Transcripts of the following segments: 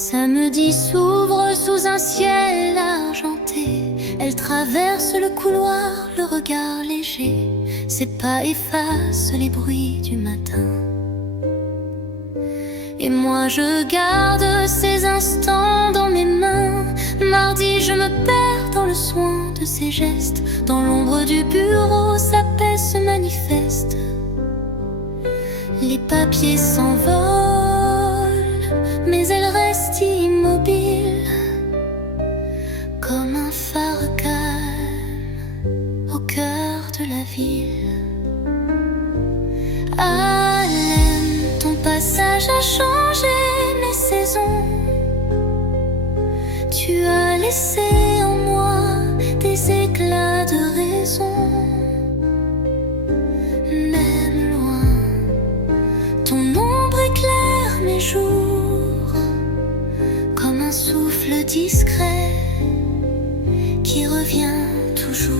Samedi s'ouvre sous un ciel argenté. Elle traverse le couloir, le regard léger. Ses pas effacent les bruits du matin. Et moi je garde ces instants dans mes mains. Mardi je me perds dans le soin de ses gestes. Dans l'ombre du bureau sa paix se manifeste. Les papiers s'envolent, mais elle reste immobile, comme un phare calme au cœur de la ville. Haleine, ton passage a changé mes saisons. Tu as laissé en moi des éclats de raison. Même loin, ton ombre éclaire mes jours, comme un souffle discret qui revient toujours.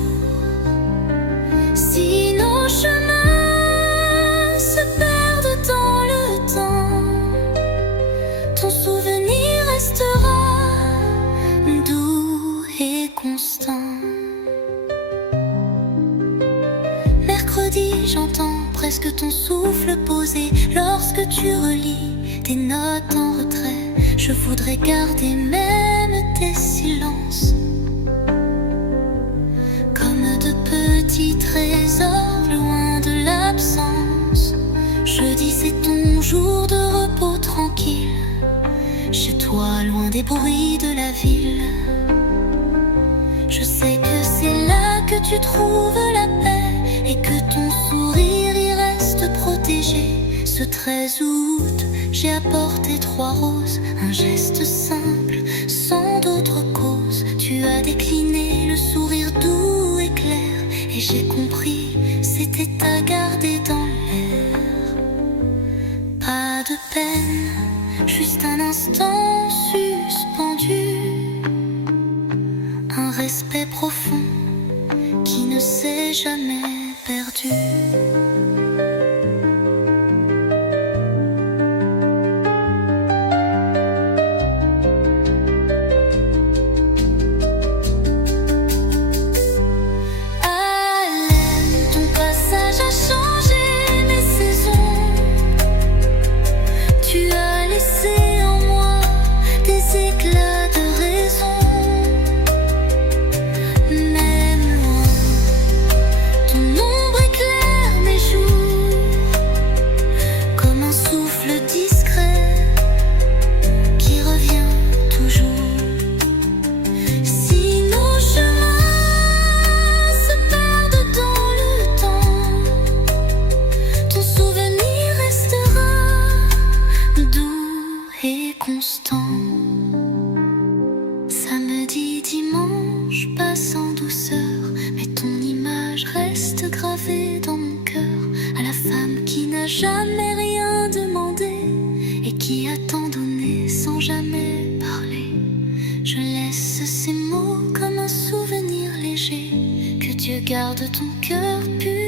Si nos chemins se perdent dans le temps, ton souvenir restera doux et constant. Mercredi, j'entends presque ton souffle posé lorsque tu relis tes notes en retrait. Je voudrais garder même tes silences, comme de petits trésors loin de l'absence. Jeudi, c'est ton jour de repos tranquille, chez toi, loin des bruits de la ville. Je sais que c'est là que tu trouves la paix et que ton sourire y reste protégé. Ce 13 août, j'ai apporté 3 roses, un geste simple, sans d'autre cause. Tu as décliné le sourire doux et clair, et j'ai compris, c'était à garder dans l'air. Pas de peine, juste un instant suspendu, un respect profond qui ne s'est jamais perdu. Samedi, dimanche passe en douceur, mais ton image reste gravée dans mon cœur. À la femme qui n'a jamais rien demandé et qui a tant donné sans jamais parler, je laisse ces mots comme un souvenir léger. Que Dieu garde ton cœur pur